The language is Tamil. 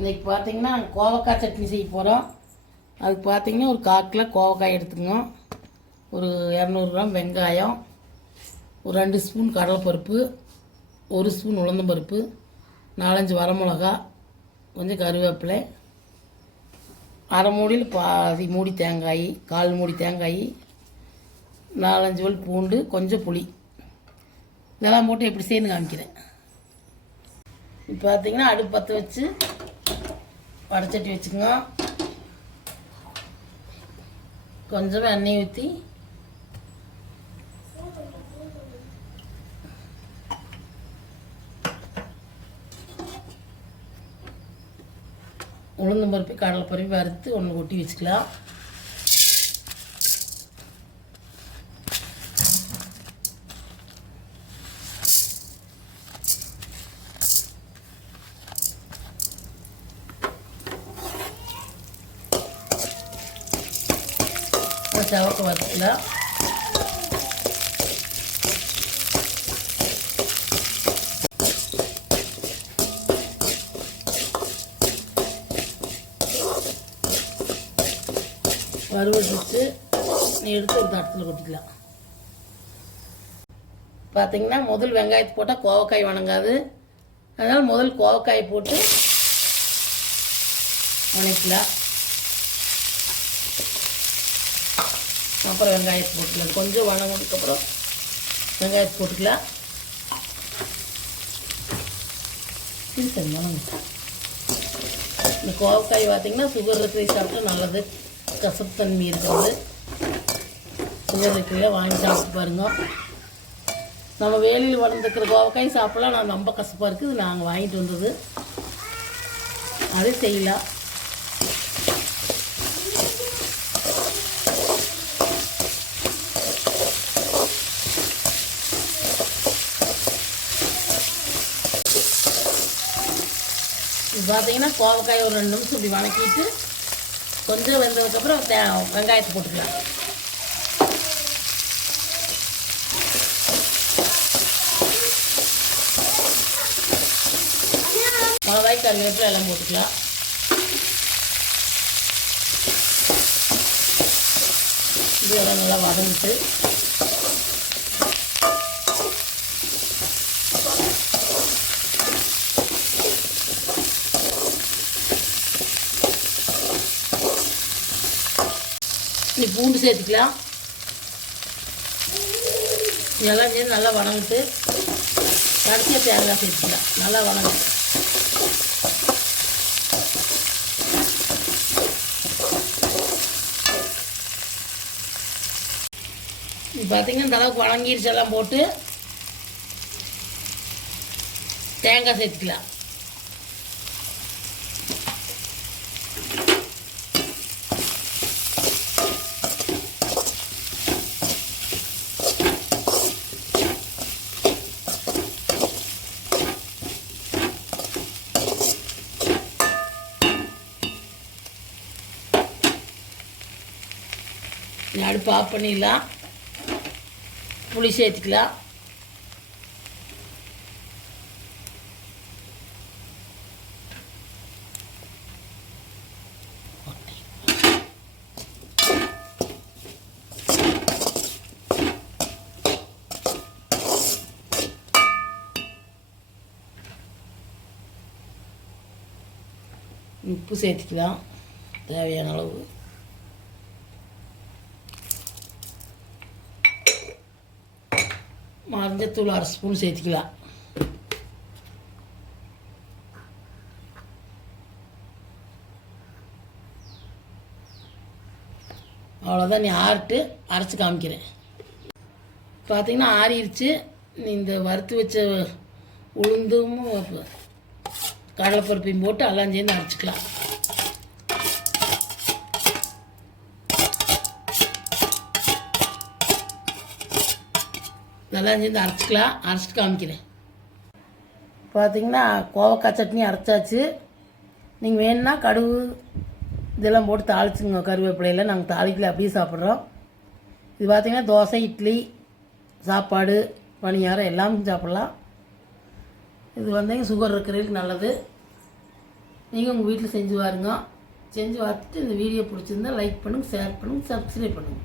இன்றைக்கி பார்த்தீங்கன்னா கோவக்காய் சட்னி செய்ய போகிறோம். அதுக்கு பார்த்தீங்கன்னா ஒரு 1/4 கிலோ கோவக்காய் எடுத்துங்க, ஒரு 200 கிராம் வெங்காயம், ஒரு 2 ஸ்பூன் கடலைப்பருப்பு, 1 ஸ்பூன் உளுந்தம்பருப்பு, 4-5 வரமிளகா, கொஞ்சம் கருவேப்பிலை, அரை மூடியில் பாதி மூடி தேங்காய், 1/4 மூடி தேங்காய், 4-5 பல் பூண்டு, கொஞ்சம் புளி, இதெல்லாம் போட்டு எப்படி செய்யணும் காமிக்கிறேன். இப்போ பார்த்தீங்கன்னா அடுப்பு பற்ற வச்சு வடைச்சட்டி வச்சுக்கோங்க. கொஞ்சமாக எண்ணெய் ஊற்றி உளுந்தம் பருப்பு கடலைப்பருப்பு வறுத்து ஒன்று கொட்டி வச்சுக்கலாம். சவக்க வறுத்துக்கலாம். வறுவலிட்டு எடுத்து ஒரு தட்டத்தில் கொட்டிக்கலாம். பார்த்தீங்கன்னா முதல் வெங்காயத்தை போட்டால் கோவக்காய் வணங்காது, அதனால் முதல் கோவக்காயை போட்டு வணக்கலாம். அப்புறம் வெங்காயத்தை போட்டுக்கலாம். கொஞ்சம் வணங்கினதுக்கப்புறம் வெங்காயத்தை போட்டுக்கலாம். இது சரி வணங்க. இந்த கோவக்காய் பார்த்திங்கன்னா சுகர் இருக்கிற சாப்பிட்டா நல்லது, கசப்பு தன்மை இருக்கிறது. சுகர் இருக்கிறத வாங்கி சாப்பிட்டு பாருங்க. நம்ம வேலையில் வளர்ந்துக்கிற கோவக்காய் சாப்பிடலாம், நான் ரொம்ப கசப்பாக இருக்குது, நாங்கள் வாங்கிட்டு வந்தது, அதே செய்யலாம். பார்த்தீங்கன்னா கோவக்காய் ஒரு 2 நிமிஷம் இப்படி வணக்கிட்டு கொஞ்சம் வெந்ததுக்கப்புறம் வெங்காயத்தை போட்டுக்கலாம். மிளகாய் கருவேப்பிலை எல்லாம் போட்டுக்கலாம். இது எல்லாம் நல்லா வதங்கிட்டு பூண்டு சேர்த்துக்கலாம். இதெல்லாம் சேர்த்து நல்லா வணங்கிட்டு கடைசியாக தேங்காய் சேர்த்துக்கலாம். நல்லா வணங்கு. பார்த்தீங்கன்னா இந்த அளவுக்கு வணங்கிருச்சு. எல்லாம் போட்டு தேங்காய் சேர்த்துக்கலாம். அடுப்பு ஆஃப் பண்ணிடலாம். புளி சேர்த்துக்கலாம். உப்பு சேர்த்துக்கலாம் தேவையான அளவு. மஞ்சத்தூள் 1/2 ஸ்பூன் சேர்த்துக்கலாம். அவ்வளோதான். நீ ஆறிட்டு அரைச்சி காமிக்கிறேன். பார்த்தீங்கன்னா ஆறிடுச்சு. இந்த வறுத்து வச்ச உளுந்தும் கடலைப்பருப்பையும் போட்டு எல்லாம் சேர்ந்து அரைச்சிக்கலாம். இதெல்லாம் சேர்ந்து அரைச்சிக்கலாம். அரைச்சிட்டு காமிக்கிறேன். பார்த்தீங்கன்னா கோவக்காய் சட்னி அரைச்சாச்சு. நீங்கள் வேணும்னா கடுகு இதெல்லாம் போட்டு தாளிச்சுங்க. கருவேப்பிலையில் நாங்கள் தாளிக்கல, அப்படியே சாப்பிட்றோம். இது பார்த்திங்கன்னா தோசை, இட்லி, சாப்பாடு, பணியாரம் எல்லாமே சாப்பிட்லாம். இது வந்து சுகர் இருக்கிறதுக்கு நல்லது. நீங்கள் உங்கள் வீட்டில் செஞ்சு பாருங்க. செஞ்சு பார்த்துட்டு இந்த வீடியோ பிடிச்சிருந்தா லைக் பண்ணுங்கள், ஷேர் பண்ணுங்கள், சப்ஸ்கிரைப் பண்ணுங்கள்.